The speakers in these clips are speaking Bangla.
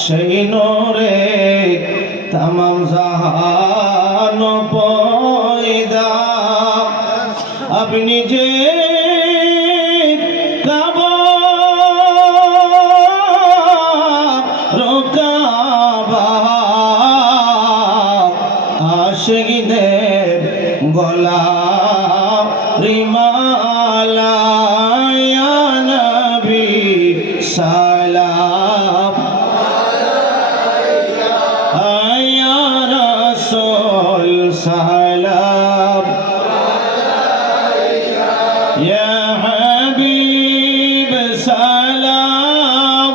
সেই নূরে तमाम জাহান পয়দা আপনি যে কাবা রোকাবা আশিকদের গলা রিমালা ইয়া নবী সালাম سلام يا حبيب سلام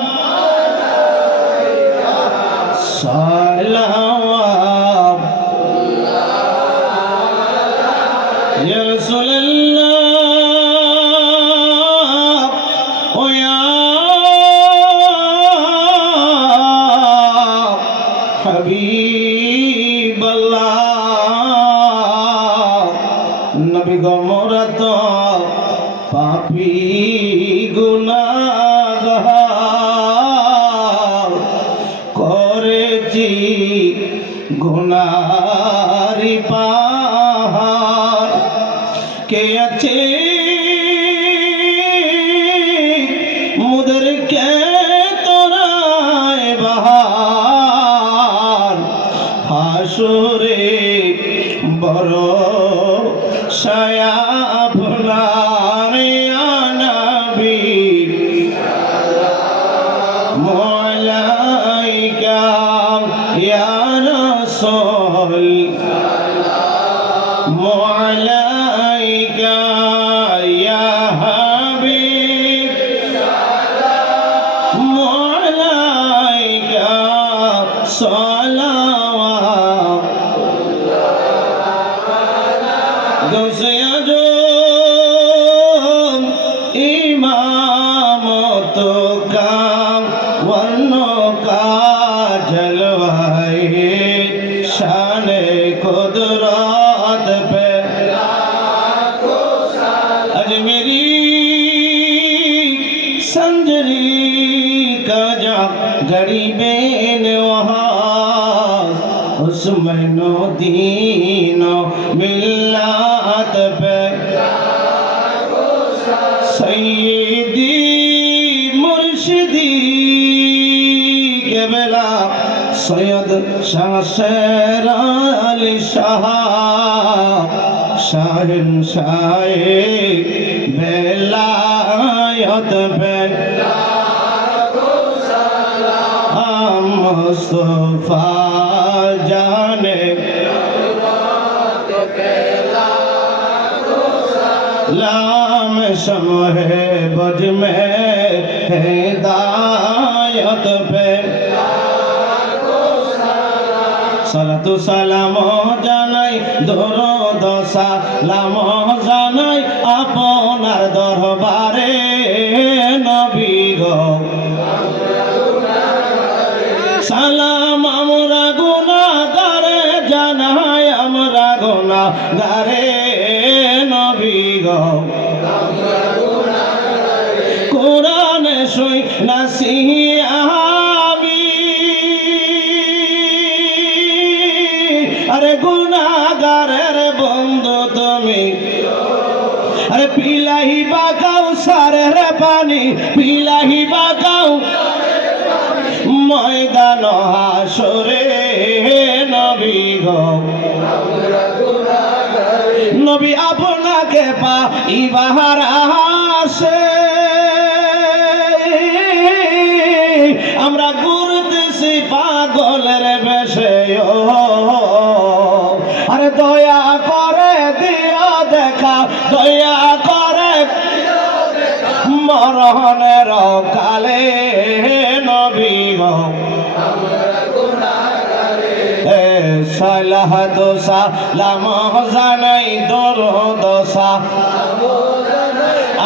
سلام يا رسول الله ويا حبيب الله নবী গো মোরা তো পাপী গুনাহগার করেছি গুনারি পাহাড় কে আছে মুদের কে তোরায় বাহার হাসরে বড় আপনার ইয়া নবী মালাইকা ইয়া রাসূল মালাইকা ইয়া হাবিব মালাইকা সালাওয়াত গৌসে আজম ইমামত কা বর্ণ কা জলওয়ায়ে শানে কুদরত पे अजमेरी संजरी का जा गरीबे नवाज उस्मैनो दीनो मिल्लत पे सैयदी मुर्शिदी केबला सैयद शाह शेर अली शाह शाहिन शाहे बेलायत पे मुस्तफा जाने लाम शमहे बज में हिदायत पे सालातु सालाम জানাই দরুদ সালাম জানাই আপনার দরবারে নবী গো সালাম আমরা গুনাহগারে জানাই আমরা গুনাহগারে নবী গো কোরআনে শুই নাসিহাবি আরে গুনাহগারের বন্ধু তুমি আরে পিলাহি বাগাও সারের পানি পিলাহি বাগাও ময়দান হাসরে নবী গো নবী আপনাকে পাইবার আসে আমরা ঘুরতেছি পাগলের বেশে আরে দয়া করে দিও দেখা দয়া করে মরণের কালে নবী গো সালাহ দোসা লাম জানাই দরুদ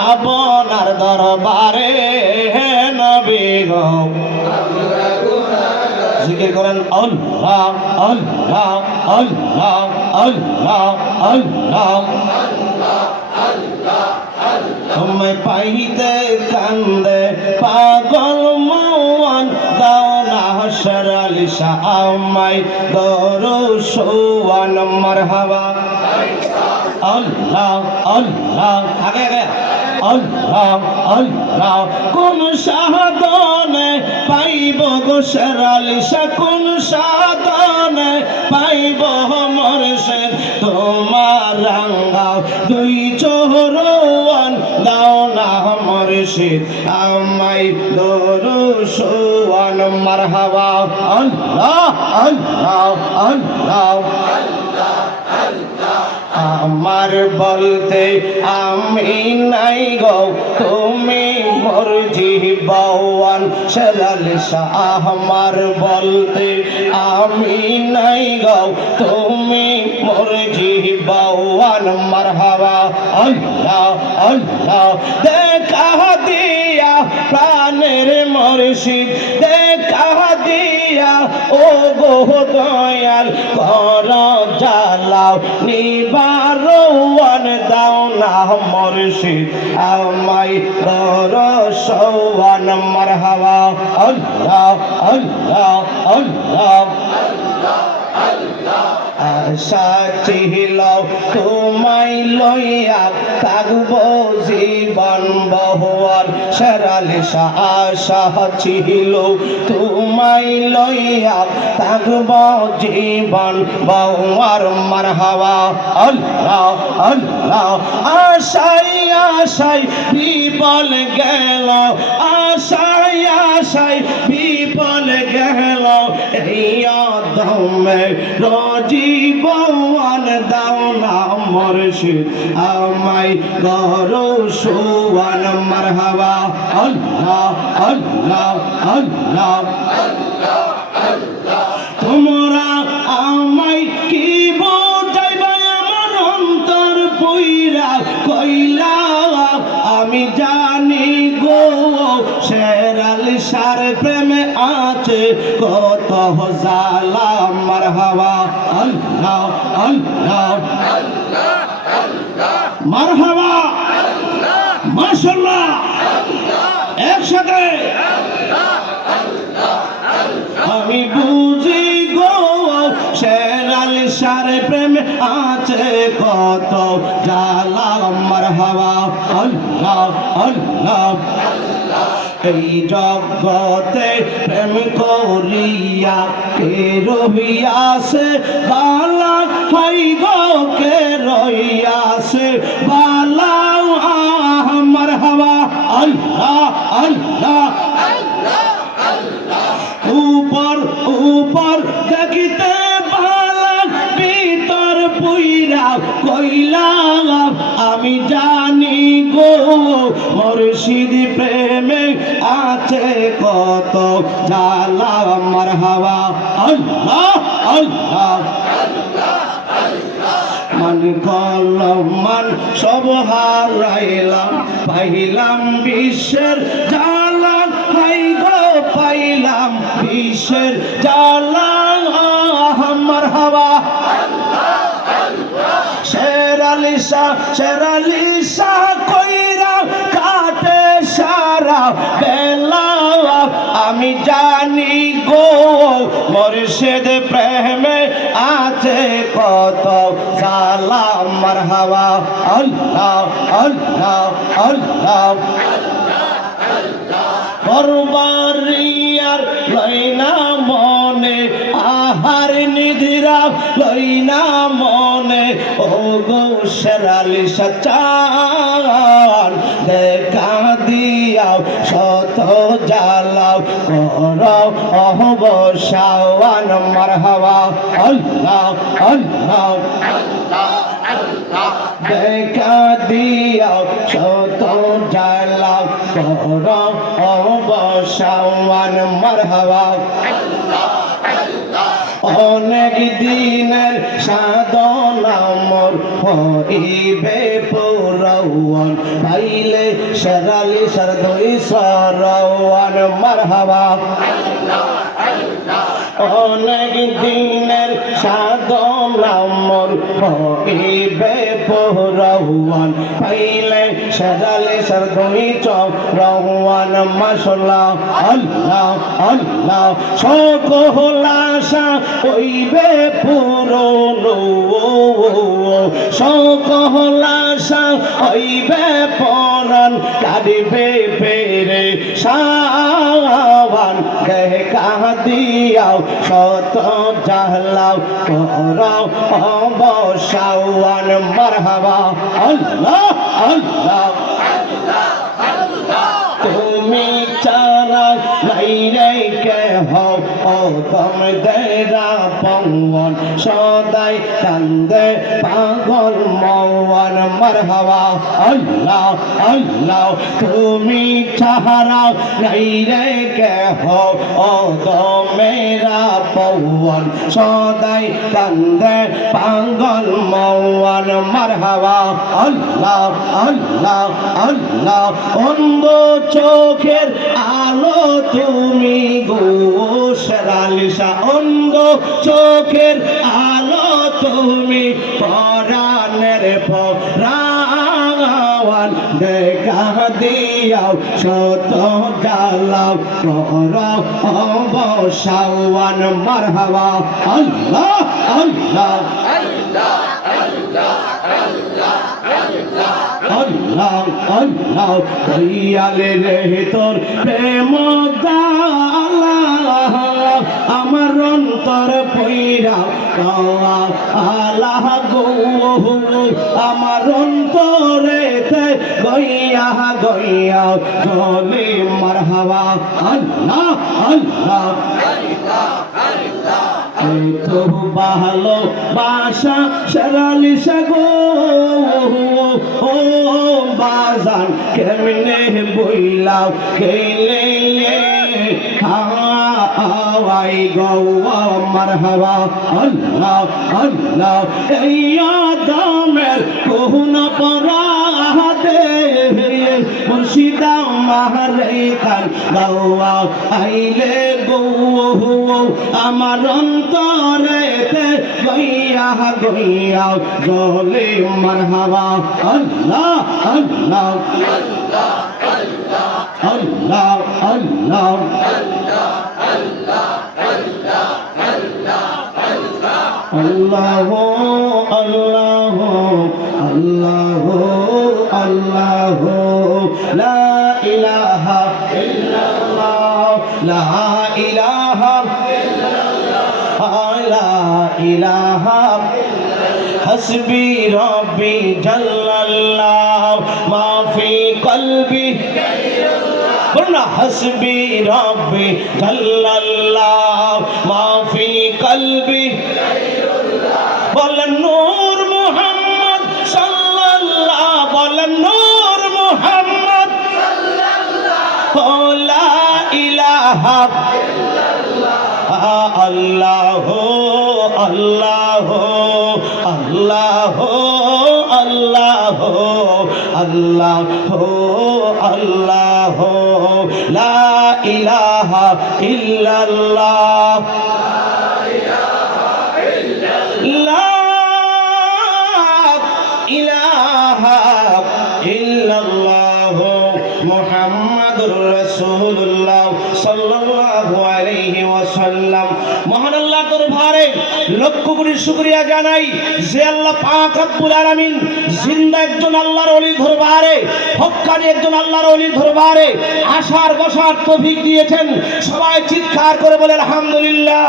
আপনার দরবারে নবী গো জিকির করেন আল্লাহ আল্লাহ আল্লাহ আল্লাহ আল্লাহ तुम्हें पाइते कांदे पागल मौन दाओ ना শেরালি শাহ আমায় দরুশওয়ান মারহাবা আল্লাহ আল্লাহ আগে আগে আল্লাহ আল্লাহ কোন সাধনে পাইব গো শেরালি শাহ কোন সাধনে পাইব মুর্শিদ তোমার রাঙ্গা দুই চোহরওয়ান দাও না মুর্শিদ আমায় দরুশওয়ান মারহাবা আল্লাহ আল্লাহ আল্লাহ আমার বলতে আমি নাই গো তুমি মোর জীবন শেরালি শাহ আমার বলতে আমি নাই গো তুমি মোর জীবন মারহাবা আল্লাহ আল্লাহ দেখা দিয়া প্রাণের মুর্শিদ দেখা দিয়া ও গো দয়াল কর জ্বালাও নিবারণ দাও না মুর্শিদ আমায় দরুশওয়ান মারহাবা আল্লাহ আল্লাহ আল্লাহ আশা ছিল তোমায় লইয়া থাকব জীবন বহুয়ার শেরালি শাহ আশা ছিল তোমায় লইয়া থাকব জীবন বহুয়ার মারহাবা আল্লাহ আল্লাহ আশাই আশাই বিফল গেল আশাই আশাই বিফল গেল এই আদমে জীবন দাও না মুর্শিদ আমায় দরুশওয়ান মারহাবা আল্লাহ আল্লাহ আল্লাহ তোমরা আমায় কি বোঝাইবা আমার অন্তর পইরা কইলা আমি জানি গো শেরালি শাহর প্রেমে আছে কত জালা মারহাবা আল্লাহ আল্লাহ মারহাবা মাশাআল্লাহ একসাথে আমি বুঝি গো শেরালি শাহর প্রেমে আছে কত জালা মারহাবা আল্লাহ আল্লাহ এই জগতে প্রেম করিয়া কে রহিয়াছে বালা হাই গো কে রহিয়াছে বালা মারহাবা আল্লাহ আল্লাহ উপর উপর দেখিতে বালা ভিতর পুইরা কইলা আমি জানি গো মুর্শিদ প্রেমে আছে কত জালা মারহাবা আল্লাহ আল্লাহ মান কলম মান সব হারাইলাম পাইলাম বিশ্বের জালা হাই গো পাইলাম বিশ্বের জালা মারহাবা শেরালি শাহ কইরা কাটে সারা বেলা আমি জানি গো মুর্শিদ প্রেমে আছে কত জালা মারহাবা আল্লাহ আল্লাহ আল্লাহ বরবারিয়ার লইনা মনে আহার নিধিরা লইনা মনে ও গো শেরালি শাহ চান দেখা দিয়াও শত জ্বালাও কর অবসান মারহাবা আল্লাহ আল্লাহ দেখা দিয়াও শত জ্বালাও কর অবসান মারহাবা অনেক দিনের সাধনা মোর হইবে পুরাওয়ান পাইলে শেরালি শাহর দুই সরওয়ান মারহাবা অনেক দিনের সাধনা মোর হইবে পূরণ পাইলে সেরালে সরদই চক রওয়ান মাশাআল্লাহ আল্লাহ আল্লাহ সকল আশা হইবে পূরণ সকল আশা হইবে পূরণ কাঁদিবে পেরে সাবান দেখা দিয়াও শত জাহলাও করো অবসাওয়ান মারহাবা আল্লাহ আল্লাহ তুমি চারা নাই রে কেহ দম দেরা পঙ্গন সদাই কান্দে পাগল মওয়ান মারহাবা আল্লাহ আল্লাহ তুমি চারা নাই রে কেহ দমেরা পওয়ান সদাই কান্দে পাগল মওয়ান মারহাবা আল্লাহ আল্লাহ আল্লাহ অন্ধ চোখের আলো তুমি গো শেরালিশা অন্ধ চোখের আলো তুমি পরাণের পরাণ দেখা দিয়াও শত জালাও কর অবসাওয়ান মারহাবা আল্লাহ আল্লাহ আল্লাহ আল্লাহ আল্লাহ আল্লাহ দয়ালে রে তোর প্রেম দালা আমার অন্তর পইরা কাওয়া আল্লাহ গো আমার অন্তরেতে গইয়া গইয়া জলে মারহাবা আল্লাহ আল্লাহ আল্লাহ আল্লাহ তো ভালো বাসা শেরালিশা গো ও বাজান কেমনে বইলাও গেলে হাওয়াই গো মারহাবা আল্লাহ আল্লাহ এই আদমের কোন পরাদে মুর্শিদা মাহরে কান গাওয়া আইলে গো আমার অন্তরেতে গইয়া গইয়া জলে মারহাবা আল্লাহ আল্লাহ আল্লাহ আল্লাহ আল্লাহ আল্লাহ আল্লাহ আল্লাহ আল্লাহ লা ইলাহা ইল্লাল্লাহ লা ইলাহা ইল্লাল্লাহ লা ইলাহা হাসবি রব্বি জাল্লাল্লাহ মা ফি কলবি বলনা হাসবি রব্বি জাল্লাল্লাহ মা ফি কলবি বলেন নূর মুহাম্মদ সাল্লাল্লাহ বলেন নূর মুহাম্মদ সাল্লাল্লাহ লা ইলাহা ইল্লাল্লাহ আল্লাহ আল্লাহ আল্লাহ আল্লাহ আল্লাহ আল্লাহ লা ইলাহা ইল্লাল্লাহ লা ইলাহা ইল্লাল্লাহ মুহাম্মাদুর রাসূলুল্লাহ সাল্লাল্লাহু আলাইহি ওয়াসাল্লাম। মহান আল্লাহর দরবারে লক্ষ কোটি শুকরিয়া জানাই যে আল্লাহ পাক রব্বুল আলামিন জিন্দা একজন আল্লাহর ওলি দরবারে হক্কানি একজন আল্লাহর ওলি দরবারে আসার বসার তৌফিক দিয়েছেন। সবাই চিৎকার করে বলে আলহামদুলিল্লাহ।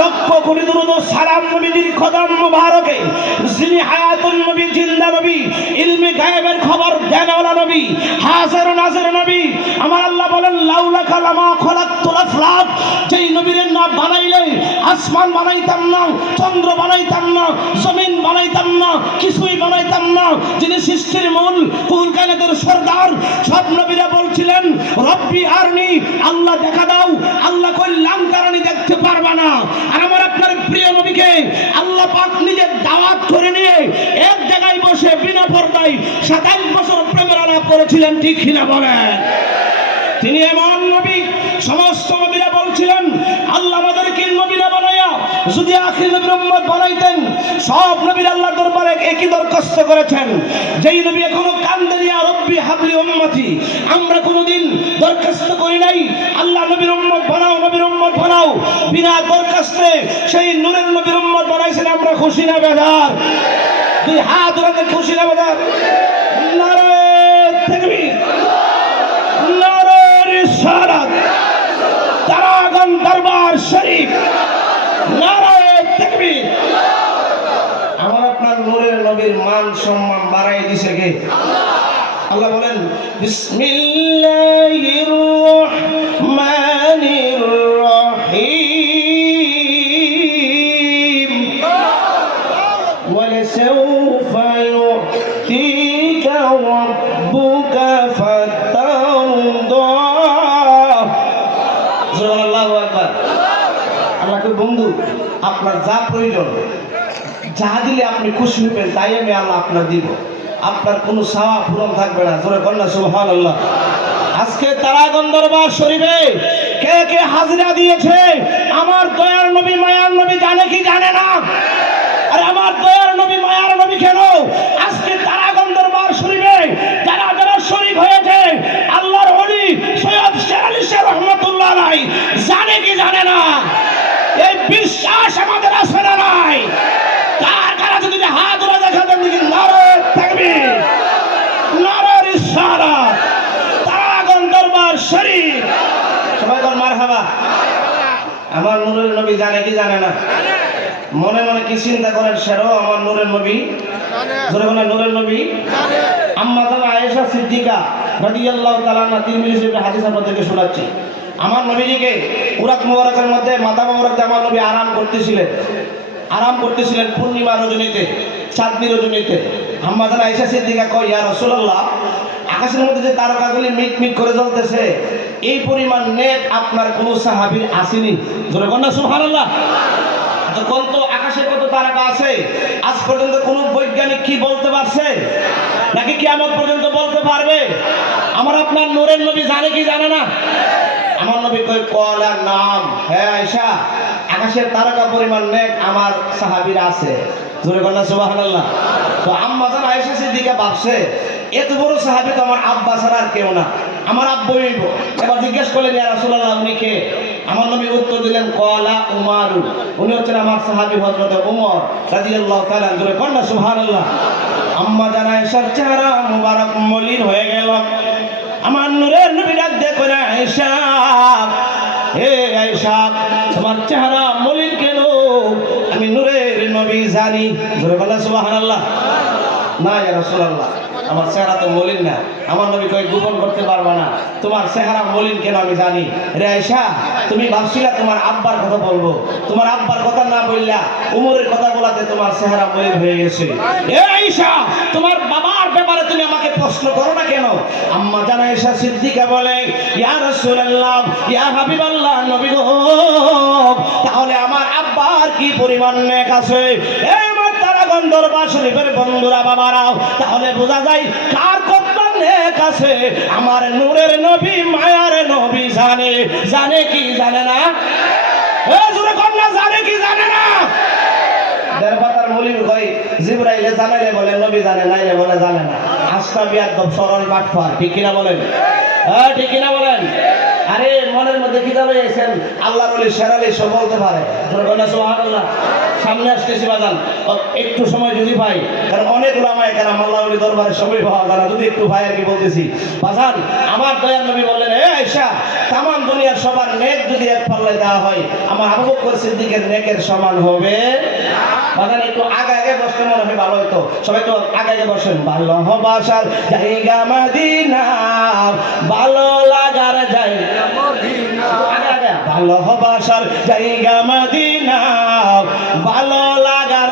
লক্ষ কোটি দুরূদ ও সালাম নবীর কদম মুবারকে যিনি হায়াতুন নবী জিন্দা নবী ইলমে গায়েবের খবর দেনওয়ালা নবী হাজির নাজির নবী। আমার আল্লাহ বলেন লাউলা কালামা খলাকতুল আফলাক, যেই নবীর না বানাইলে আসমান বানাইতাম না, চন্দ্র বানাইতাম না, জমিন বানাইতাম না, কিছুই বানাইতাম না। যিনি সৃষ্টির মূল কুল কায়নাতের সরদার, সব নবীরা বলছিলেন রব্বি আরনি, আল্লাহ দেখা দাও। আল্লাহ কইলাম কারণে দেখতে পারবা না। আর আমার আপনার প্রিয় নবীকে আল্লাহ পাক নিজে দাওয়াত করে নিয়ে এক জায়গায় বসে বিনা পর্দায় 27 বছর প্রেমের আলাপ করেছিলেন, ঠিক কিনা বলেন? তিনি এমন নবী, সমস্ত নবীরা বলছিলেন যদি আখির নবীর উম্মত বানাইতেন, সব নবীর আল্লাহর দরবারে একই দরখাস্ত করেছেন, যেই নবী এখনো কান্দেন ইয়া রব্বি হাবলি উম্মতি, আমরা কোনোদিন দরখাস্ত করি নাই আল্লাহ নবীর উম্মত বানাও, নবীর উম্মত বানাও। বিনা দরখাস্তে সেই নূরের নবীর উম্মত বানাইছেন, আমরা খুশি না বেজার? দুই হাত উঠাতে খুশি না বেজার? নারে তাকবীর, নারে রিসালাত, তারাগণ দরবার শরীফ, নারে তাকবীর। আমার আপনার নূরের নবীর মান সম্মান বাড়াই দিছে কে? আল্লাহ বলেন বিসমিল্লাহির রহমানির রহিম, ওয়ালাসাউফা ইউতিকা রাব্বুকা ফাতারদা। সুবহানাল্লাহু আকবার। আল্লাহকে বন্ধু, আপনার যা প্রয়োজন, যা দিলে আপনি খুশি হবেন, তাই আমি আল্লাহ আপনার দিব। আপনার কোনো চাওয়া পূরণ থাকবে না। জোরে কন্যা সুবহানাল্লাহ। আজকে তারাগণ দরবার শরীফে কে কে হাজিরা দিয়েছে? আমার দয়ার নবী মায়ার নবী জানে কি জানে না? আর আমার দয়ার নবী মায়ার নবী কেন আজকে তারাগণ দরবার শরীফে যারা যারা শরীক হয়েছে, আল্লাহর ওলি সৈয়দ শের আলী শের রহমাতুল্লাহ আলাইহি জানে কি জানে না? এই বিশ্বাস আমাদের আছে না নাই? কার কারা যদি হাত উঠে দেখাতেন দেখি নারে তাকবীর, নারে রিসালাত, তারাগণ দরবার শরীফ। সবাই বল মারহাবা। আমার নূরের নবী জানে কি জানে না? মনে মনে কি চিন্তা করেন সেটাও আমার নূরের নবী জোরে বলেন, নূরের নবী জানে। আম্মা জানা আয়েশা সিদ্দিকা রাদিয়াল্লাহু তাআলা আনহা তিরমিজি শরীফের হাদিস আপনাদেরকে শোনাচ্ছি। আমার নবীজিকে উরাত মুবারকের মধ্যে মাথা মুবারক আমার নবী আরাম করতেছিলেন পূর্ণিমা রজনীতে, চাঁদনি রজনীতে। আম্মা জানা আয়েশা সিদ্দিকা কয়, ইয়া রাসূলুল্লাহ, আকাশের মধ্যে যে তারকাগুলি মিটমিট করে জ্বলতেছে, এই পরিমাণ নেক আপনার কোন সাহাবীর আসেনি। জোরে বলেন সুবহানাল্লাহ। কত আকাশে কত তারকা আছে, আজ পর্যন্ত কোন বৈজ্ঞানিক কি বলতে পারছে? নাকি কিয়ামত পর্যন্ত বলতে পারবে? আমার আপনার নূরের নবী জানে কি জানে না? আমার নবী কয় কলা নাম, হ্যাঁ আয়েশা, আকাশের তারকা পরিমাণ নেক আমার সাহাবীর আছে। জোরে বলেন সুবহানাল্লাহ। তো আম্মা জান আয়েশা সিদ্দিকা ভাবছে, এত বড় সাহাবী তো আমার আব্বা ছাড়া আর কেউ না, আমার আব্বুই হইব। এবার জিজ্ঞেস করলেন, ইয়া রাসূলুল্লাহ, উনি কে? আমার নবী উত্তর দিলেন, কলা উমার, উনি হচ্ছেন আমার সাহাবী হযরত উমর রাদিয়াল্লাহু তাআলা। জোরে বলেন সুবহানাল্লাহ। আম্মা জান আয়েশার চেহারা মুবারক মলিন হয়ে গেল। আমার নূরের নবী ডাক দিয়ে কইলেন, আয়েশা, হে আয়েশা, তোমার চেহারা মলিন কেন? আমি নূরের নবী জানি। জোরে বলেন সুবহানাল্লাহ। না ইয়া রাসূলুল্লাহ, আমার চেহারা তো মলিন না। আমার নবী কয়, গোপন করতে পারবা না, তোমার চেহারা মলিন কেন আমি জানি। রে আয়েশা, তুমি ভাবছিলা তোমার আব্বার কথা বলবো, তোমার আব্বার কথা না বললা উমরের কথা বলাতে তোমার চেহারা মলিন হয়ে গেছে। এ আয়েশা, তোমার বাবার ব্যাপারে তুমি আমাকে প্রশ্ন করো না কেন? আম্মা জান আয়েশা সিদ্দিকা বলে, ইয়া রাসূলুল্লাহ, ইয়া হাবিবাল্লাহ, নবী গো, তাহলে আমার আব্বার কি পরিমাণ নেক আছে? দরবার শরীফের বন্ধুরা, বাবারাও, তাহলে বোঝা যায় কার কত নেক আছে। আমার নূরের নবী মায়ার নবী জানে। জানে কি জানে না? জোরে কন্যা, জানে কি জানে না? দেড়বাতার মলির কই জিবরাইলে জানাইলে বলে নবী জানে, নাইলে বলে জানে না। আস্তা বিয়াদব সরল বাটফার, ঠিক কিনা বলেন? হ্যাঁ ঠিক কিনা বলেন? আরে মনের মধ্যে কি দাঁড়িয়ে আছেন? আল্লাহর ওলি শের আলী সব বলতে পারে। সুবহানাল্লাহ। সামনে আসতেছি বাজান, একটু সময় যদি ভাই, কারণ অনেক ওলামায়ে কেরাম আল্লাহর ওলি দরবারে সবই পাওয়া যায় না, যদি একটু ভাই আর কি বলতেছি বাজান। আমার দয়ার নবী বললেন, এ আয়েশা, তামাম দুনিয়ার সবার নেক যদি এক পাল্লায় দেওয়া হয়, আমার আবু বকর সিদ্দিকের নেকের সমান হবে বাজান। একটু আগে আগে বসতে মনে হয় ভালো হতো। সবাই তো আগে আগে বসেন। ভালোবাসার জায়গা মদিনা, ভালো লাগার জায়গা মদিনা, আগে আগে ভালোবাসার জায়গা মদিনা, ভালো লাগার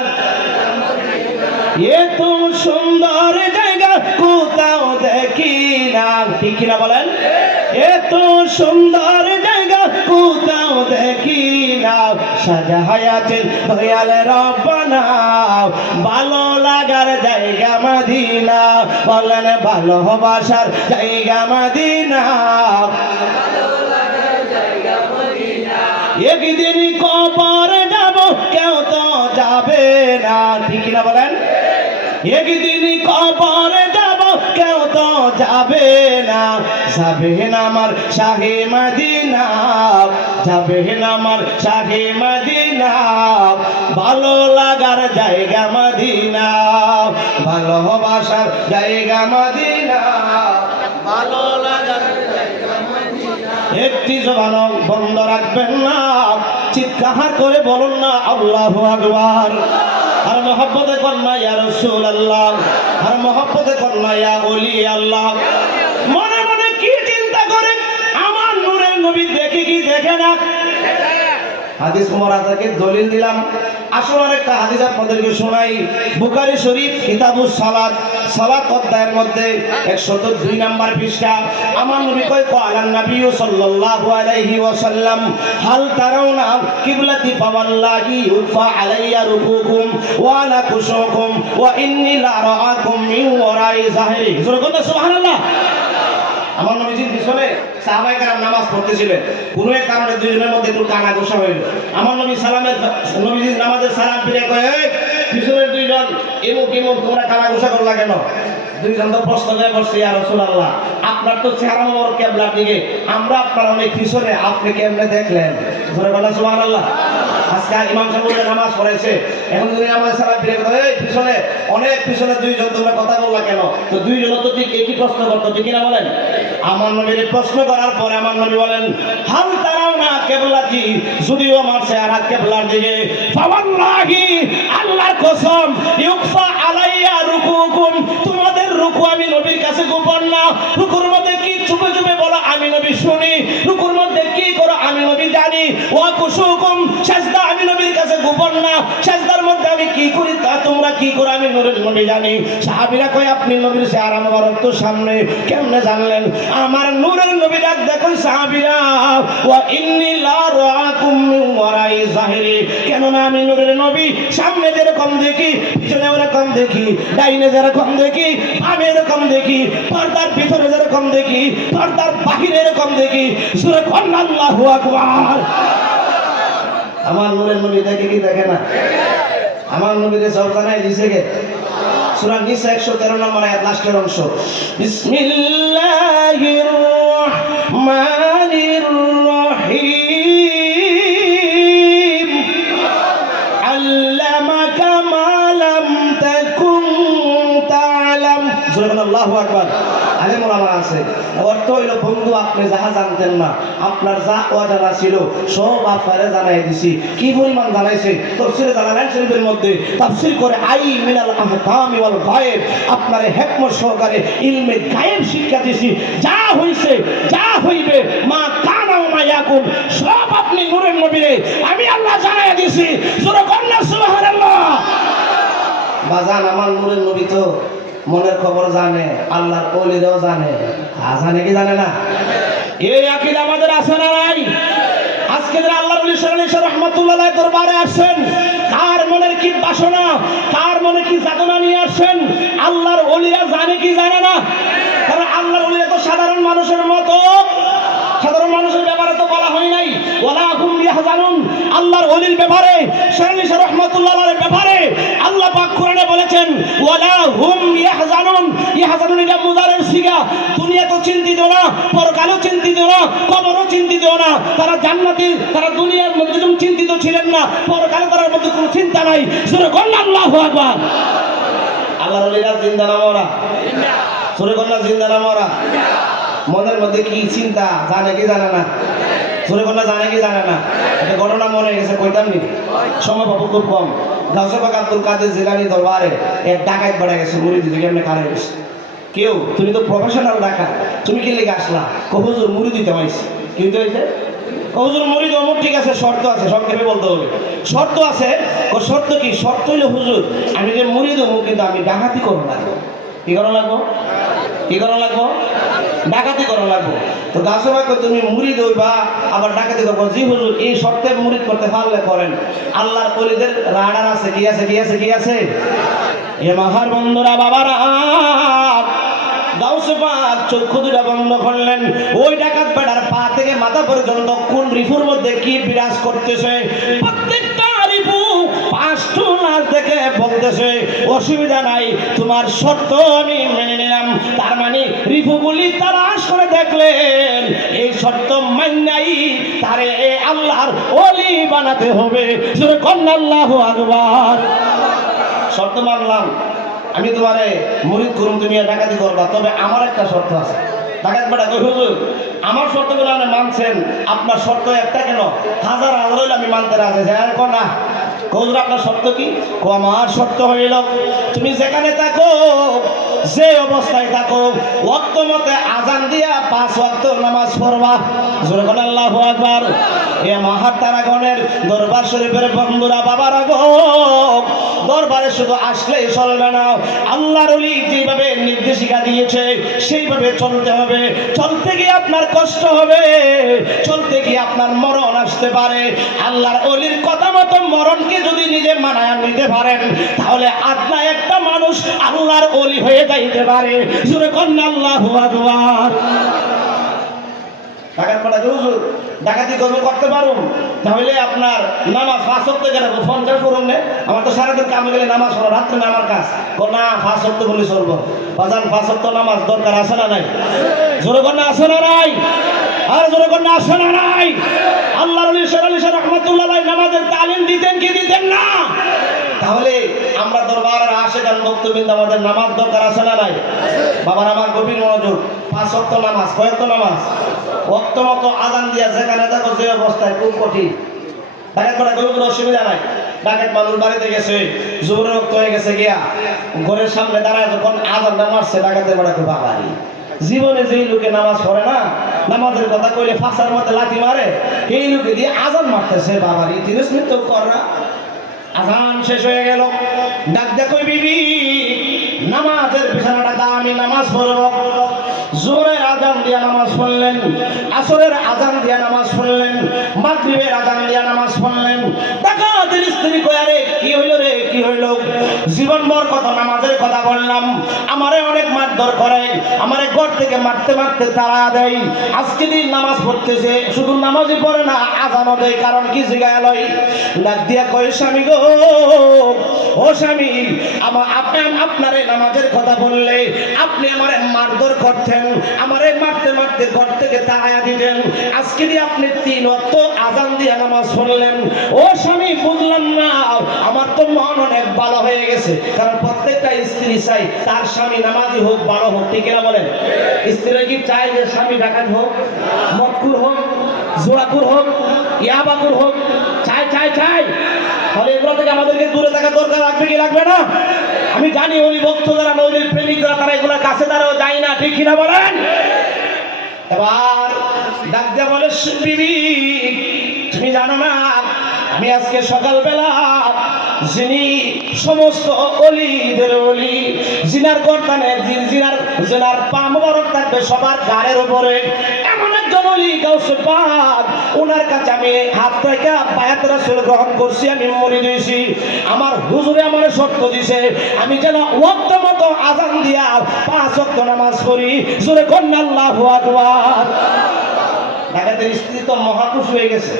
এত সুন্দর জায়গা কোথাও দেখি না, ঠিক কিনা বলেন? এত সুন্দর জায়গা কোথাও দেখি না, সাজাহায়াতের দয়াল রব্বানা, ভালো লাগার জায়গা মদিনা, বলেন ভালোবাসার জায়গা মদিনা, একদিন কবর যাব কেউ তো যাবে না, ঠিক না বলেন? একদিন কবরে যাব কেউ তো যাবে না, যাবে না আমার শাহে মদিনা, যাবে না আমার শাহে মদিনা, ভালো লাগার জায়গা মদিনা, ভালোবাসার জায়গা মদিনা, ভালো লাগার জায়গা মদিনা। একটি জবান বন্ধ রাখবেন না, চিৎকার করে বলুন না আল্লাহু আকবার। আর মোহাব্বতে কন্যা ইয়া রাসূলুল্লাহ, আর মোহাব্বতে কন্যা ইয়া ওলি আল্লাহ। মনে মনে কি চিন্তা করে আমার নূরের নবী দেখে কি দেখে না? হাদিস মুরাদাকে দলিল দিলাম। আসল আরেকটা হাদিস আপনাদেরকে শোনাই। বুখারী শরীফ কিতাবুস সালাত, সালাত অধ্যায়ের মধ্যে 102 নম্বর পৃষ্ঠা। আমার নবী কয় আলান নবী সাল্লাল্লাহু আলাইহি ওয়াসাল্লাম হাল তারাউনা কিবলাতি ফাওয়াল্লাহি ইউফা আলাইয়া রুকুকুম ওয়া লা কুশুকুম ওয়া ইন্নী লা রাআকুম মিন ওয়ারাই যাহিরি। সুবহানাল্লাহ। আমার নবীজির পিছনে সাহাবায়ে কেরাম নামাজ পড়তেছিলেন। কোনো এক কারণে দুইজনের মধ্যে একটু কানাঘুষা হইল। আমার নবী নবীজির নামাজের সালাম ফিরে কয়, এই পিছনের দুইজন এমুক এমুক তোমরা কানাঘুষা করলা কেন? দুইজন তো প্রশ্ন করে বসছে, ইয়া রাসূলুল্লাহ আপনার তো চেহারা মোবারক কিবলার দিকে, আমরা আপনার অনেক পিছনে, আপনি কেমনে দেখলেন? জোরে বলেন সুবহানাল্লাহ। আজকে ইমাম সাহেব নামাজ পড়াইছে, এখন যদি নামাজের সালাম ফিরে কয়, এই পিছনে অনেক পিছনে দুইজন তোমরা কথা বললা কেন? তো দুইজন তো ঠিক একই প্রশ্ন করতো, ঠিক না বলেন? আমার নবীর প্রশ্ন করার পরে আমার নবী বলেন হাল তারাউনা কিবলাতি, যদিও আমার চেহারা কিবলার দিকে, ফাওয়াল্লাহি আল্লাহর কসম ইউফা আলাইয়া রুকুকুম, তোমাদের রুকু আমি নবীর কাছে গোপন না। রুকুর মধ্যে কি চুপে চুপে বলো আমি নবী শুনি, রুকুর মধ্যে কি করো আমি নবী জানি, ওয়া কুশুকুম সাজদা আমি নবীর কাছে গোপন না, সাজদার মধ্যে আমি কি করি তা তোমরা কি করো আমি নবী জানি। সাহাবীরা কয় আপনি নবীর চেহারা মোবারক তো সামনে, কেমনে জানলেন? আমার নূরের নবী ডাক দেখো সাহাবীরা, ওয়া ইন্নী লা রাআকুম মিন ওয়ারাই যাহিরি, কেন না আমি নূরের নবী সামনে যেরকম দেখি পিছনে ওরকম দেখি, ডাইনে যেরকম দেখি বামে এরকম দেখি, পর্দার ভিতরে যেরকম দেখি পর্দার বাহিরে এরকম দেখি। সূরা আল্লাহু আকবার। আমার নূরের নবী দেখে কি দেখে না? আমার নবীরে সব জানাই দিয়েছে কে? সূরা নিসা 113 নম্বর আয়াত লাস্টের অংশ, বিসমিল্লাহির রাহমানির রহিম, আল্লামাকা মা লাম তাকুন তা'লাম। আল্লাহু আকবার। আলেম ওলামা আছে, অর্থ হইল বন্ধু আপনি যাহা জানতেন না, আপনার যা অজানা ছিল সব আপনারে জানাই দিছি। কি পরিমাণ জানাইছে? তাফসীরে জালালাইন শরীফের মধ্যে তাফসীর করে আই মিনাল আহকামি ওয়াল গায়েব, আপনারে হিকমত সহকারে ইলমে গায়েব শিক্ষা দিছি। যা হইছে যা হইবে মা কানা ওয়া মা ইয়াকুন, সব আপনি নূরের নবীরে আমি আল্লাহ জানাই দিছি। জোরে কন্যা সুবহানাল্লাহ। বাজান আমার নূরের নবী তো মনের খবর জানে, আল্লাহর ওলিরাও জানে। জানে কি জানে না? এই আকীদা আমাদের আছে না নাই? আজকে যারা আল্লাহর ওলি শাহ রাহমাতুল্লাহ আলাইহি দরবারে আসেন, কার মনের কি বাসনা, কার মনে কি যাতনা নিয়ে আসেন, আল্লাহর ওলিরা জানে কি জানে না? কারণ আল্লাহর ওলিরা তো সাধারণ মানুষের মতো, সাধারণ মানুষের ব্যাপারে তো বলা হয় নাই ওয়ালা হুম ইয়াহজানুন। আল্লাহর ওলির ব্যাপারে শাহ রাহমাতুল্লাহ আলাইহির ব্যাপারে আল্লাহ পাক কোরআনে বলেছেন ওয়ালা হুম ইয়াহজানুন। ইয়াহজানুন এটা মুজারের সিগা। দুনিয়া তো চিন্তিত না, পরকালও চিন্তিত না, কবরও চিন্তিত না। তারা জান্নাতি, তারা দুনিয়ার মধ্যে যেমন চিন্তিত ছিলেন না, পরকালে তার মধ্যে কোনো চিন্তা নাই। সূরা কন্যা আল্লাহু আকবার। আল্লাহর ওলিরা জিন্দা না মরা? সূরা কন্যা জিন্দা না মরা? মনের মধ্যে কি চিন্তা জানে কি জানে না? সূরা কন্যা জানে কি জানে না? একটা ঘটনা মনে গেছে, কইতাম নি, সময় পাবো খুব কম। গাউসে পাক আব্দুল কাদের জিলানী দরবারে এক ডাকাত বেড়ে গেছে, মুড়ি দিতে কেমনে কারে গেছে। কেউ তুমি তো প্রফেশনাল ডাকাত, তুমি কি লেগে আসলা? হুজুর মুড়ি দিতে হয়েছে। কিন্তু হয়েছে হুজুর মুড়ি দেবো, ঠিক আছে, শর্ত আছে, সংক্ষেপে বলতে হবে। শর্ত আছে। ও শর্ত কি? শর্ত হইলো হুজুর আমি যে মুড়ি দেবো কিন্তু আমি ডাকাতি করবো না। কি করা লাগবো? কি করা লাগবো? ডাকাতি করা লাগবো। তো গাছবাক তুমি মুড়ি দইবা আবার ডাকাতি করবো। জি হুজুর এই শর্তে মুড়ি করতে পারলে করেন। আল্লাহর ওলিদের রাডার আছে। কি আছে? কি আছে? কি আছে? এ মাহার বন্ধুরা, বাবারা, গাউসে পাক চক্ষু দুটা বন্ধ করলেন। ওই ডাকাত বেটার পা থেকে মাথা পর্যন্ত কোন রিফুর মধ্যে কি বিরাজ করতেছে প্রত্যেকটা রিফু দেখে বলতেছে অসুবিধা নাই, তোমার শর্ত আমি মেনে নিলাম। তার মানে রিফুগুলি তালাশ করে দেখলেন এই শর্ত মান্নাই তারে আল্লাহর ওলি বানাতে হবে। জোরে কন্যা আল্লাহু আকবার। শর্ত মানলাম, আমি তোমারে মুরিদ করুম, তুমি ডাকাতি করবা, তবে আমার একটা শর্ত আছে। ডাকাত বেটা কই হুজুর আমার শর্তগুলো আপনি মানছেন, আপনার শর্ত একটা কেন, হাজার হাজার হইলে আমি মানতে রাজি। আর কো না, হুজুর আপনার শর্ত কি? কো আমার শর্ত হইল তুমি যেখানে থাকো, যে অবস্থায় থাকো, ওয়াক্ত মতে আজান দিয়া 5 ওয়াক্ত নামাজ পড়বা। জোরে বলেন আল্লাহু আকবার। এ মহাতারাগণের দরবার শরীফের বন্ধুরা, বাবারা গো, দরবারে শুধু আসলেই চলবে না, আল্লাহর ওলি যেভাবে নির্দেশিকা দিয়েছে সেইভাবে চলতে হবে। চলতে গিয়ে আপনার কষ্ট হবে, চলতে গিয়ে আপনার মরণ আসতে পারে। আল্লাহর ওলির কথা মতো মরণকে যদি নিজে মানায় নিতে পারেন, তাহলে আপনি একটা মানুষ আল্লাহর ওলি হয়ে যাইতে পারে। জোরে কন্যা আল্লাহু আকবার। ডাকাত পাড়া হুজুর ডাকাতি করতে পারুন, তাহলে আপনার নামাজ 5 ওয়াক্ত কেন 50 করুন না? আমার তো সারাদিন কামে গেলে নামাজ পড়ো, রাত্রে না আমার কাজ না 5 ওয়াক্ত বলে চলবো। বাজান 5 ওয়াক্ত নামাজ দরকার আছে না নাই? জোরে কন্যা আছে না নাই? আর জোরে কন্যা আছে না নাই? আল্লাহর ওলি শের আলী শাহ রাহমাতুল্লাহ আলাইহি নামাজের তালিম দিতেন কি দিতেন না? তাহলে আমরা দরবারের আশেকান ভক্তবৃন্দ, আমাদের নামাজ দরকার আছে না নাই? বাবার আমার গভীর মনোযোগ। 5 ওয়াক্ত নামাজ, কয় ওয়াক্ত নামাজ? ওয়াক্ত মতো আজান দিয়া যেখানে থাকো, যে অবস্থায়, খুব কঠিন। ডাকাত করা কোনো অসুবিধা নাই। ডাকাত মানুষ বাড়িতে গেছে, জোরের ওয়াক্ত হয়ে গেছে, গিয়া ঘরের সামনে দাঁড়ায় যখন আজানটা মারছে, ডাকাতের বেড়া খুব বাবারি। জীবনে যেই লোকে নামাজ পড়ে না, নামাজের কথা কইলে ফাঁসার মধ্যে লাথি মারে, এই লোকে দিয়ে আজান মারতেছে বাবারি। 30 মিনিট তো করা, আজান শেষ হয়ে গেল। ডাক দেখো বিবি, নামাজের বিছানাটা দাও, আমি নামাজ পড়ব। জোহরের আজান দিয়া নামাজ পড়লেন, আসরের আজান দিয়া নামাজ পড়লেন, মাগরিবের আজান দিয়া নামাজ পড়লেন। ডাকাতের স্ত্রী কয়, আরে কি হইল রে, কি হইল? জীবনভর কত নামাজের কথা বললাম, আমারে অনেক মারধর করে, আমারে ঘর থেকে মারতে মারতে তাড়া দেয়। আজকে দিন নামাজ পড়তেছে, শুধু নামাজই পড়ে না, আজানও দেয়। কারণ কি জিগায় লই? ডাক দিয়া কয়, স্বামী গো, ও স্বামী, আপনারে নামাজের কথা বললে আপনি আমারে মারধর করতেন, আমারে মারতে মারতে ঘর থেকে তাড়াইয়া দিতেন। আজকে দিয়ে আপনি 3 ওয়াক্ত আজান দিয়ে নামাজ পড়লেন। ও স্বামী, বুঝলাম না, আমার তো মন অনেক ভালো হয়ে গেছে। কারণ প্রত্যেকটা স্ত্রী চাই তার স্বামী নামাজি হোক, ভালো হোক, ঠিক না বলেন? স্ত্রীরা কি চায় যে স্বামী ডাকাত হোক, মদকুর হোক, জোড়াকুর হোক, ইয়াবাকুর হোক? চাই চাই চাই। তাহলে এগুলো থেকে আমাদেরকে দূরে থাকা দরকার, লাগবে কি লাগবে না? আমি জানি ওই ভক্ত যারা, নদীর প্রেমিক যারা, তারা এগুলোর কাছে তারাও যায় না, ঠিক কিনা বলেন? এবার ডাক দিয়া বলে, বিবি তুমি জানো না, আমি আজকে সকালবেলা যিনি সমস্ত অলিদের অলি, জিনার গর্দানে জিনার পা মোবারক থাকবে সবার গাড়ের উপরে, এমন একজন অলি গাউসে পাক, ওনার কাছে আমি হাত থেকে বায়াত রাসূল গ্রহণ করছি, আমি মুরিদ হইছি। আমার হুজুরে আমার শর্ত দিছে, আমি যেন ওয়াক্ত মতো আজান দিয়া 5 ওয়াক্ত নামাজ পড়ি। জোরে কন্যা আল্লাহু আকবার। ডাকাতের স্ত্রী তো মহাখুশি হয়ে গেছে,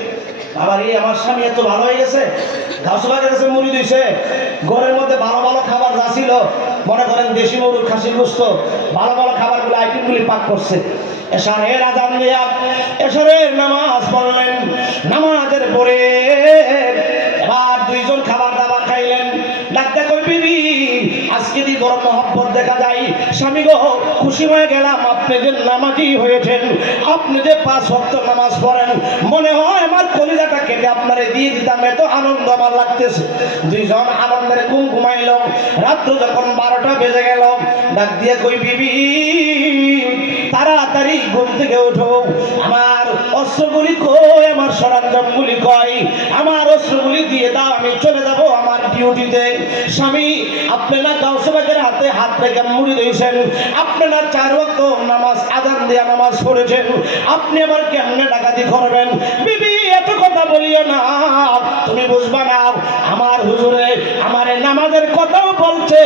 আবার এই আমার স্বামী এত ভালো হয়ে গেছে, গাছবাগের কাছে মুড়ি দিয়েছে, ঘরের মধ্যে ভালো ভালো খাবার যা ছিল, মনে করেন দেশি গরু, খাসির গোশত, ভালো ভালো খাবারগুলো আইটেমগুলি পাক করছে। এশারের আজান দিয়া এশারের নামাজ পড়লেন, নামাজের পরে এবার 2 জন খাবার দাবার খাইলেন। ডাক্তার কই, বিবি আজকে দি বড় মহব্বত দেখা যায়, স্বামী গো খুশি হয়ে গেলাম, আপনি যে নামাজি হয়েছেন, আপনি যে 5 ওয়াক্ত নামাজ পড়েন, মনে হয় আমার কলিজাটা কেটে আপনারে দিয়ে দিতাম, এত আনন্দ আমার লাগতেছে। 2 জন আনন্দের ঘুম ঘুমাইল। রাত্র যখন 12টা বেজে গেল, ডাক দিয়ে কই, বিবি তাড়াতাড়ি ঘুম থেকে ওঠো, আমার অস্ত্রগুলি কই, আমার সরঞ্জামগুলি কই, আমার অস্ত্রগুলি দিয়ে দাও, আমি চলে যাব আমার ডিউটিতে। স্বামী, আপনি না গাউসে পাকের হাতে হাত রেখে মুড়ি দিয়েছেন, আপনি না 4 ওয়াক্ত নামাজ আজান দিয়ে নামাজ পড়েছেন, আপনি আবার কেমনে ডাকাতি করবেন? বিবি এত কথা বলিও না, তুমি বুঝবা না, আমার হুজুরে আমারে নামাজের কথাও বলছে,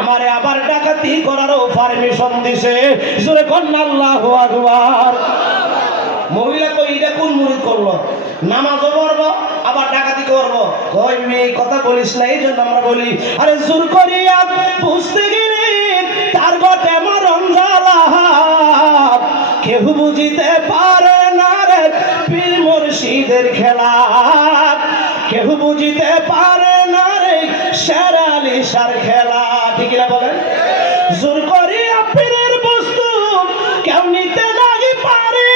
আমারে আবার ডাকাতি করারও পারমিশন দিছে। জোরে কন্যা আল্লাহু আকবার। মহিলা কই, এটা কোন মুরিদ করলো? নামাজও পড়বো, আবার আবার ডাকাতি করবো। কই এই কথা বলিস না, এই জন্য আমরা বলি আরে জোর করিয়া বুঝতে গেলে তার গটে মরণ জ্বালা, কেউ বুঝিতে পারে না রে পীর মুর্শিদের খেলা, কেউ বুঝিতে পারে না রে শের আলী শাহর খেলা। ঠিক না বলেন? জোর করিয়া পীরের বস্তু কেউ নিতে নাহি পারে,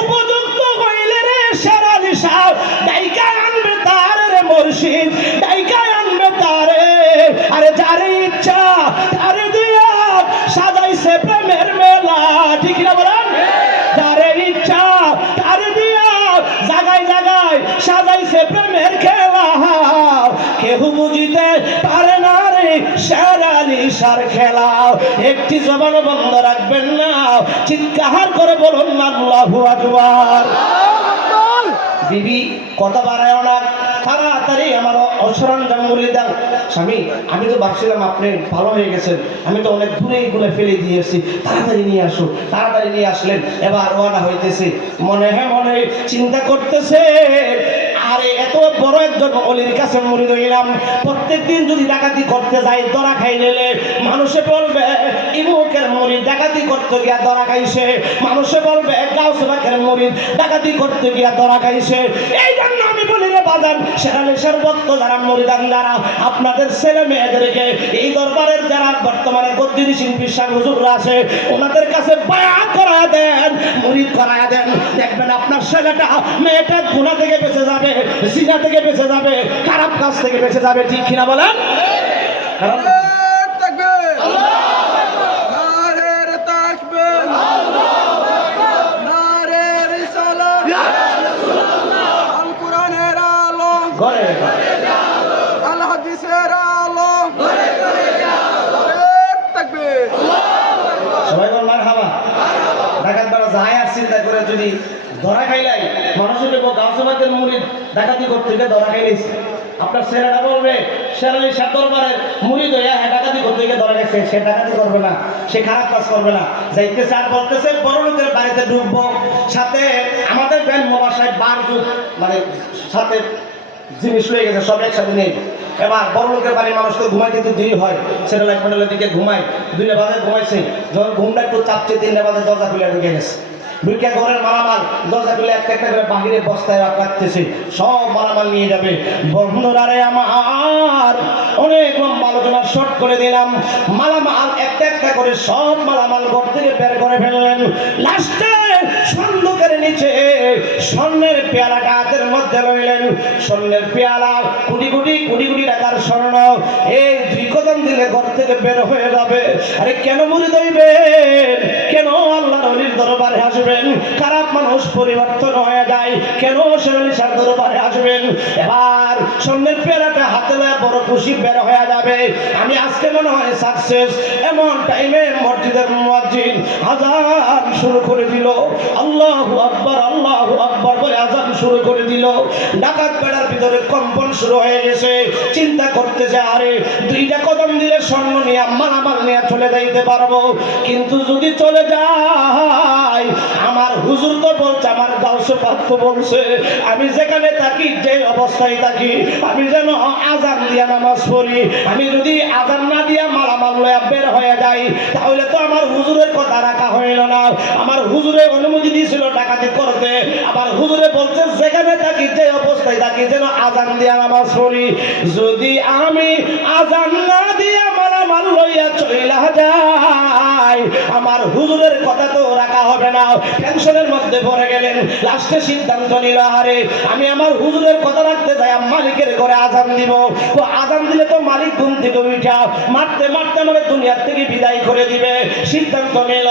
উপযুক্ত হইলে রে শের আলী শাহ ডাইকা আনবে তার রে মুর্শিদ, ডাইকা আনবে তারে। আরে যারে ইচ্ছা তারে দিয়া সাজাইছে প্রেমের মেলা। ঠিক না বলেন? যারে ইচ্ছা তারে দিয়া জাগায় জাগায় সাজাইছে প্রেমের খেলা, কেউ বুঝিতে পারে না রে শের আলী শাহর খেলা। একটি জবান বন্ধ রাখবেন না, চিৎকার করে বলুন আল্লাহু আকবার। বিবি কথা বাড়ায় না, তাড়াতাড়ি আমার অসরঞ্জাম বলে দেন। স্বামী আমি তো ভাবছিলাম আপনি ভালো হয়ে গেছেন, আমি তো অনেক দূরে এগুলো ফেলে দিয়েছি, তাড়াতাড়ি নিয়ে আসো। তাড়াতাড়ি নিয়ে আসলেন। এবার রওনা হইতেছে, মনে মনে চিন্তা করতেছে আরে এত বড় একজন অলির কাছে মুরিদ হইলাম, প্রত্যেকদিন যদি ডাকাতি করতে যাই ধরা খাই নিলে মানুষে বলবে ইমুকের মুরিদ ডাকাতি করতে গিয়া ধরা খাইছে, মানুষে বলবে গাউসে পাকের মুরিদ ডাকাতি করতে গিয়া ধরা খাইছে। এই জন্য আমি বলি রে বাজান, শের আলী শাহর ভক্ত যারা মুরিদান যারা আপনাদের ছেলে মেয়েদেরকে এই দরবারের যারা বর্তমানে গদ্দিনী শিল্পী সাহেব হুজুররা আছে ওনাদের কাছে বায়াত করা দেন, মুরিদ করা দেন, দেখবেন আপনার ছেলেটা মেয়েটা গুনাহ থেকে বেঁচে যাবে, জিনা থেকে বেঁচে যাবে, খারাপ কাজ থেকে বেঁচে যাবে। ঠিক কিনা বলেন? কারণ সবাই বল মারহাবা। ডাকাত বাড়া যায় আর চিন্তা করে যদি ধরা খাইলাই মানুষের গাউসে পাকের মুরিদ ডাকাতি করতে গিয়ে ধরা খাইলাইছে, আপনার ছেলেটা বলবে শের আলী শাহ দরবারের মুরিদ হইয়া ডাকাতি করতে গিয়ে ধরা গেছে, সে ডাকাতি করবে না, সে খারাপ কাজ করবে না। যাইতেছে আর বলতেছে বড় লোকের বাড়িতে ঢুকবো, সাথে আমাদের ব্যান্ড বাসায় বার যুগ মানে সাথে জিনিস লয়ে গেছে, সব একসাথে নেই। এবার বড় লোকের বাড়ির মানুষ তো ঘুমাইতে একটু দেরি হয়, ছেলে লাইট মন্ডলের দিকে ঘুমায়, 2টা বাজে ঘুমাইছে, যখন ঘুমটা একটু চাপছে 3টা বাজে দরজা খুলে ঢুকে গেছে। ঢুকে ঘরের মালামাল দরজা খুলে একটা একটা করে বাহিরে বস্তায় রাখতেছে, সব মালামাল নিয়ে যাবে। বন্ধুরা রে আমার অনেক লম্বা আলোচনা শর্ট করে দিলাম, মালামাল একটা একটা করে সব মালামাল ঘর থেকে বের করে ফেললেন। লাস্টে সন্ধ্যকের নিচে স্বর্ণের পেয়ালাটা হাতের মধ্যে রইলেন, স্বর্ণের পেয়ালা কোটি কোটি কোটি কোটি টাকার স্বর্ণ, এই 2 কদম দিলে ঘর থেকে বের হয়ে যাবে। আরে কেন মুরিদ হইবেন, কেন আল্লাহর ওলির দরবারে আসবেন? খারাপ মানুষ পরিবর্তন হয়ে যায়, কেন শের আলী শাহর দরবারে আসবেন? এবার স্বর্ণের পেয়ালাটা হাতে লয়ে বড় খুশি বের হয়ে যাবে। আমি আজকে মনে হয় সাকসেস। এমন টাইমে মসজিদের মুয়াজ্জিন আযান শুরু করে দিল, আল্লাহু আকবার আল্লাহু আকবার বলে আযান শুরু করে দিল। ডাকাত বেড়ার ভিতরে কম্পন শুরু হয়ে গেছে, চিন্তা করতেছে আরে 2টা কদম দিলে স্বর্ণ নিয়ে মালামাল নিয়ে চলে যাইতে পারবো, কিন্তু যদি চলে যাই আমার হুজুর তো বলছে, আমার গাউসে পাক তো বলছে আমি যেখানে থাকি যে অবস্থায় থাকি আমি যেন আযান দিয়া নামাজ পড়ি, আমি যদি আযান না দিয়া মালামাল লয়ে বের হয়ে যাই তাহলে তো আমার হুজুরের কথা রাখা হইল না। আমার হুজুরে অনুমতি দিয়েছিল ডাকাতি করতে, আবার হুজুরে বলছে যেখানে থাকি যে অবস্থায় থাকি যেন আযান দিয়া নামাজ পড়ি। যদি আমি আযান না দিয়া মালামাল লইয়া চইলা যাই আমার হুজুরের কথা তো রাখা হবে না। টেনশনের মধ্যে পড়ে গেলেন, লাস্টে সিদ্ধান্ত নিল আরে আমি আমার হুজুরের কথা রাখতে যাই মালিকের ঘরে আযান দিব, তো আযান দিলে তো মালিক ঘুম থেকে উঠা মারতে মারতে মানে দুনিয়ার থেকে বিদায় করে দিবে। সিদ্ধান্ত নিল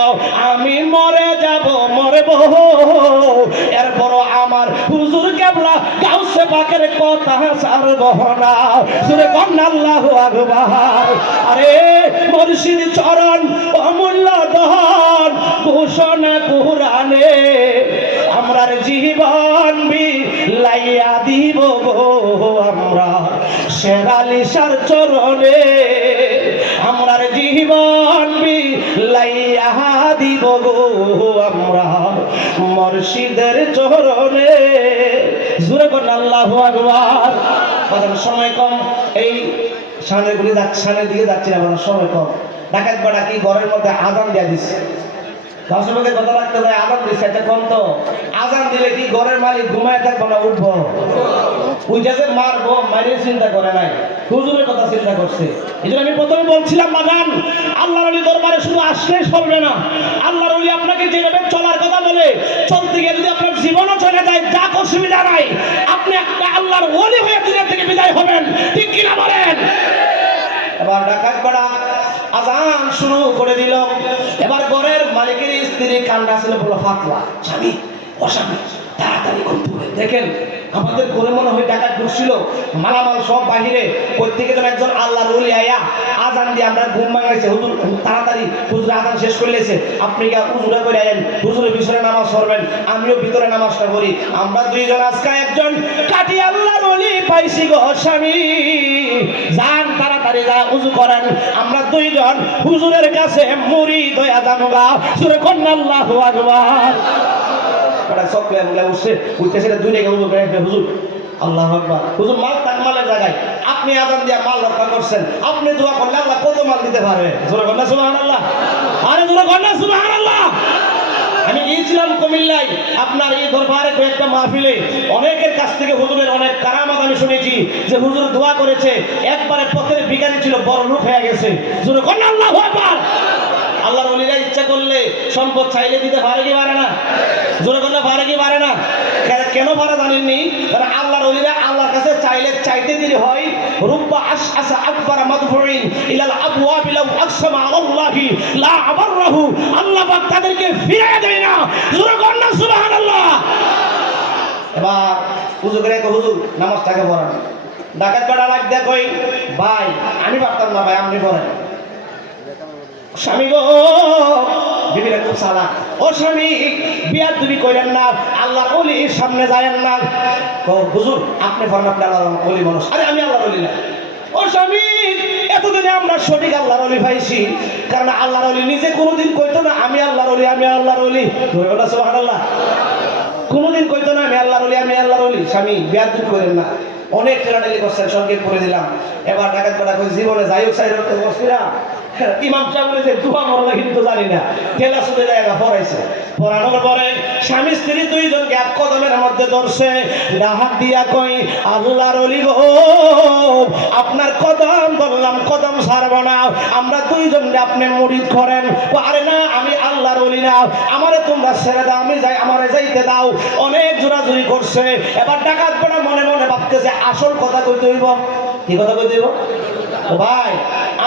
আমি মরে যাব, মরব, এরপরও আমার হুজুর কেবলা গাউসে পাকের কথা ছাড়ব না। সুরে কন্যা আল্লাহু আকবার। আরে মুর্শিদ চরণ অমূল্য ধন ঘোষণা কুরআনে আমরার জীবন বিলাইয়া দিব গো, আমরা শের আলী শাহর চরণে আমরার জীবন বিলাইয়া দিব গো, আমরা মুর্শিদের চরণে। জোরে করুন আল্লাহু আকবার। বাজান সময় কম, এই সামনের দিকে যাচ্ছি না, সময় কম। ডাকাত বাড়া কি ঘরের মধ্যে আজান দিয়া দিচ্ছে, দর্শকের কথা রাখতে যায়, আজান দিচ্ছে একটা কম তো। আজান দিলে কি ঘরের মালিক ঘুমায় থাকবো না উঠবো? উঠেছে মারবো, মারিয়ে চিন্তা করে নাই, হুজুরের কথা চিন্তা করছে। এই জন্য আমি প্রথমে বলছিলাম বাগান, আল্লাহর ওলি দরবারে শুধু আসলেই চলবে না। আল্লাহর ওলি আপনাকে যেভাবে চলার কথা বলে চলতে গিয়ে যদি আপনার জীবনও চলে যায়, যা অসুবিধা নাই, আপনি একটা আল্লাহর ওলি হয়ে দুনিয়া থেকে বিদায় হবেন, ঠিক কিনা বলেন? এবার ডাকাত পাড়া আজান শুরু করে দিল। এবার ঘরের মালিকের স্ত্রী কান্না ছিল, বলল ফাতলা, স্বামী ও স্বামী তাড়াতাড়ি ঘুম থেকে দেখেন আমাদের ঘরে মনে হয় ডাকাত ঢুকছিল, মালামাল সব বাহিরে, প্রত্যেকে যেন একজন আল্লাহর ওলি আয়া আজান দিয়ে আমরা ঘুম ভাঙাইছে। হুজুর তাড়াতাড়ি, হুজুর আজান শেষ করে লেছে, আপনি কি উজুরা করে আইন, হুজুরের ভিতরে নামাজ পড়বেন, আমিও ভিতরে নামাজটা করি। আমরা দুইজন আজকে একজন কাটি আল্লাহর ওলি পাইছি গো স্বামী, যান তাড়াতাড়ি যা উজু করেন, আমরা দুইজন হুজুরের কাছে মুরিদ হয়ে যাবো গা। সুরে কন্যা আল্লাহু আকবার। হুজুর আল্লাহু আকবার, হুজুর মাল তাক মালের জায়গায় আপনি আজান দিয়া মাল রক্ষা করছেন, আপনি দোয়া করলে আল্লাহ কত মাল দিতে পারবে। জোরে কন্যা সুবহানাল্লাহ, আরে জোরে কন্যা সুবহানাল্লাহ। আমি গিয়েছিলাম কুমিল্লায় আপনার এই দরবারে কয়েকটা মাহফিলে, অনেকের কাছ থেকে হুজুরের অনেক কারামত আমি শুনেছি, যে হুজুর দোয়া করেছে, একবারে পথের ভিখারি ছিল বড় লোক হয়ে গেছে। জোরে কন্যা আল্লাহু আকবার। আল্লাহর ওলিরা ইচ্ছা করলে সম্পদ চাইলে দিতে পারে কি পারে না? জোরে কন্যা পারে কি পারে না? কেন পারে জানেননি? কারণ আল্লাহর ওলিরা আল্লাহর কাছে চাইলে চাইতে দেরি হয়। রুব্বা আশআসা আকবার মাদফুইন ইলাল আবওয়াব লাউ আকসামা আলাল্লাহি লা আবাররাহু, আল্লাহ পাক তাদেরকে ফিরিয়ে দেয় না। জোরে কন্যা সুবহানাল্লাহ। এবার হুজুর করে হুজুর নামাজটাকে পড়ান। ডাকাত বেটা ডাক দেয়, কই ভাই আমি পারতাম না, ভাই আপনি পড়েন। স্বামী গো, বিবিরা খুব সালা, ও স্বামী বিয়ার তুমি কইলেন না, আল্লাহর ওলির সামনে যায়েন না। হুজুর আপনি পড়েন, আপনি আল্লাহর ওলি মানুষ। আরে আমি আল্লাহর ওলি না। ও স্বামী এতদিনে আমরা সঠিক আল্লাহর ওলি পাইছি, কারণ আল্লাহর ওলি নিজে কোনোদিন কইতো না আমি আল্লাহর ওলি, আমি আল্লাহর ওলি। সুবহানাল্লাহ। কোনোদিন কইতো না আমি আল্লাহর ওলি, আমি আল্লাহর ওলি। স্বামী বিয়ার তুমি কইলেন না, অনেক ঠেলাঠেলি করছেন, সংকেত করে দিলাম। এবার ডাকাত বেটা কই জীবনে যাই হোক সাইড করতে বসছি না। ইমাম সাহেব বলে যে দোয়া মরলা কিন্তু জানি না, ঠেলা শুধু জায়গা পড়াইছে। পড়ানোর পরে স্বামী স্ত্রী দুইজনকে এক কদমের মধ্যে ধরছে, ডাহাত দিয়া কই আল্লাহর ওলি গো, আপনার কদম ধরলাম, কদম ছাড়ব না, আমরা দুইজনকে আপনি মুরিদ করেন। আরে না আমি আল্লাহর ওলি না, আমারে তোমরা ছেড়ে দাও, আমি যাই, আমারে যাইতে দাও। অনেক জোরাজুরি করছে। এবার ডাকাত বেটা মনে মনে ভাবতেছে আসল কথা কইতে হইব। কি কথা কইতে হইব? ভাই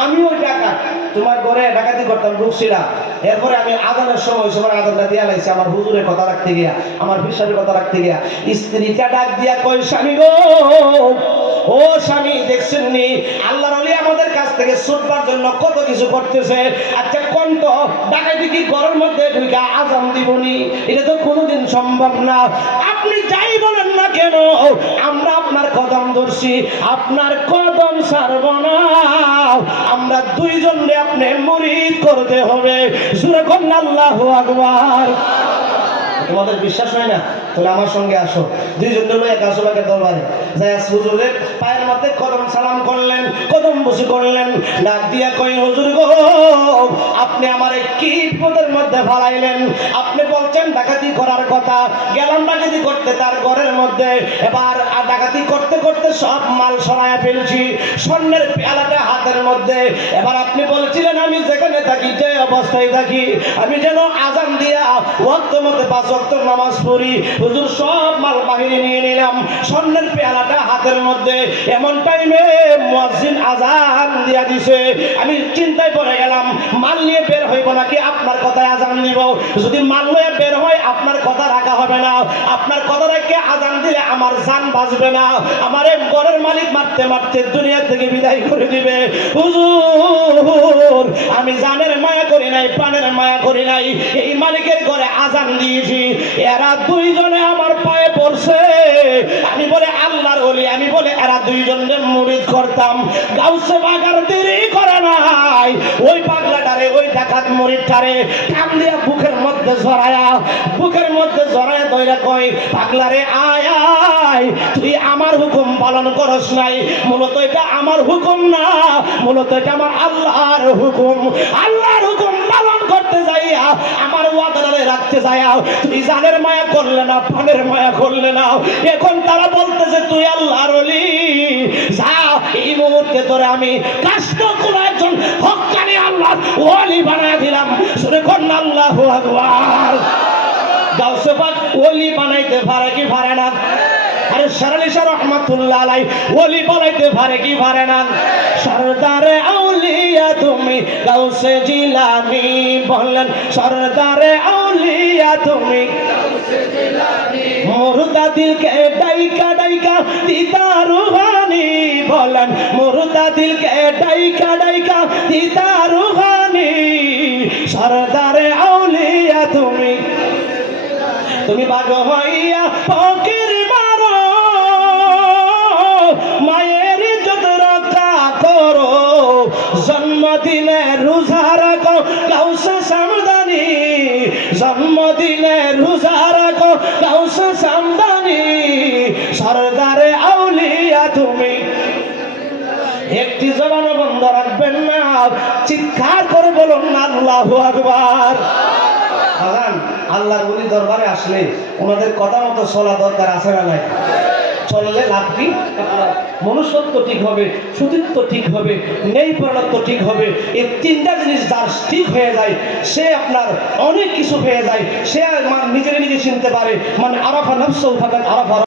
আমি ওই ডাকাত, তোমার ঘরে ডাকাতি করতাম, ঢুকছিলাম, এরপরে আমি আজানের সময় আজানটা দিয়া লাইছি, আমার হুজুরের কথা রাখতে গিয়া, আমার বিশ্বাসের কথা রাখতে গিয়া। স্ত্রীটা ডাক দিয়া কই স্বামী গো, ও স্বামী দেখছেন নি আল্লাহর ওলি আমাদের কাছ থেকে ছুটবার জন্য কত কিছু করতেছে। আচ্ছা কণ্ঠ ডাকাতি কি ঘরের মধ্যে ঢুকা আজান দিবনি? এটা তো কোনোদিন সম্ভব না। আপনি যাই বলেন না কেন, আমরা আপনার কদম ধরছি, আপনার কদম ছাড়ব না, আমরা দুইজনকে আপনি মুরিদ করতে হবে। জোরে কন্যা আল্লাহু আকবার। তোমাদের বিশ্বাস হয় না? তাহলে আমার সঙ্গে আসো, দুইজন লইয়া আসো বাগের দরবারে। যাই হুজুরের পায়ের মধ্যে কদম সালাম করলেন, কদম বসে করলেন, ডাক দিয়া কই হুজুর গো, আপনি আমারে কি বিপদের মধ্যে ফালাইলেন? আপনি বলছেন ডাকাতি করার কথা, গেলাম ডাকাতি করতে তার ঘরের মধ্যে, এবার ডাকাতি করতে করতে সব মাল সরাইয়া ফেলছি, স্বর্ণের পেয়ালাটা হাতের মধ্যে। এবার আপনি বলেছিলেন আমি যেখানে থাকি, যে অবস্থায় থাকি, আমি যেন আজান দিয়া ওয়াক্ত মধ্যে 5 ওয়াক্ত নামাজ পড়ি। হুজুর সব মাল বাহিরে নিয়ে নিলাম, স্বর্ণের পেয়ালাটা হাতের মধ্যে। এমন টাইমে মুয়াজ্জিন আজান দিয়া দিছে, আমি চিন্তায় পড়ে গেলাম, মাল নিয়ে বের হইব নাকি আপনার কথায় আজান দিব? যদি মাল নিয়ে বের হয় আপনার কথা রাখা হবে না, আপনার কথা রেখে আজান দিলে আমার জান বাঁচবে না, আমার ঘরের মালিক মারতে মারতে দুনিয়া থেকে বিদায় করে দিবে। হুজুর আমি জানের মায়া করি নাই, প্রাণের মায়া করি নাই, এই মালিকের ঘরে আজান দিয়েছি, এরা দুইজনে আমার পায়ে পড়ছে। আমি বলে আল্লাহর ওলি, আমি বলে এরা দুইজনের মুরিদ করতাম। গাউসে বাগার দেরি করে নাই, ওই পাগলাটারে, ওই ডাকাত মুরিদটারে টান দিয়া বুকের মধ্যে জড়ায়া, বুকের মধ্যে জড়ায়া দইরা কই পাগলারে আয় আয়, নাই, তুই আমার হুকুম পালন করস নাই। মূলত এটা আমার হুকুম না, মূলত এটা আমার আল্লাহর হুকুম। আল্লাহর হুকুম পালন করতে যাইয়া, আমার ওয়াদারে রাখতে যাইয়া তুই জানের মায়া করলে না, প্রাণের মায়া করলে না। এখন তারা বলতেছে তুই আল্লাহর ওলি। যা, এই মুহূর্তে তোরে আমি কাষ্ট কোন একজন হক্কানি আল্লাহর ওলি বানায় দিলাম। শুনে কোন আল্লাহু আকবার। গাউসে পাক ওলি বানাইতে পারে কি পারে না? আরে সরলি শাহ রহমাতুল্লাহ আলাই ওলি বানাইতে পারে কি পারে না? সরদারে আউলিয়া তুমি গাউসে জিলানী বললেন, সরদারে আউলিয়া তুমি গাউসে জিলানী, মুর্দা দিলকে ডাইকা ডাইকা দিতা রুহানি বলেন, মুর্দা দিলকে ডাইকা ডাইকা দিতা রুহানি। সরদারে আউলিয়া তুমি, তুমি বাগ হইয়া ফকির মারো, মায়ের ইজ্জত রক্ষা করো, জন্মদিনে রোজা রাখো গাউসে সামদানি, জন্মদিনে রোজা রাখো গাউসে সামদানি। সরদারে আউলিয়া তুমি, একটি জবান বন্ধ রাখবেন না, চিৎকার করে বলুন না আল্লাহু আকবার। আল্লাহর ওলি দরবারে আসলে ওনাদের কথা মতো চলা দরকার আছে না নাই? চললে লাভ কি? মনুষ্যত্ব ঠিক হবে, সতীত্ব ঠিক হবে, ন্যায় পরায়ণত্ব ঠিক হবে। এই তিনটা জিনিস যার ঠিক হয়ে যায়, সে আপনার অনেক কিছু হয়ে যায়। সে নিজেকে নিজে চিনতে পারে। মানে আরাফা নাফসাহু ফাকাদ আরাফা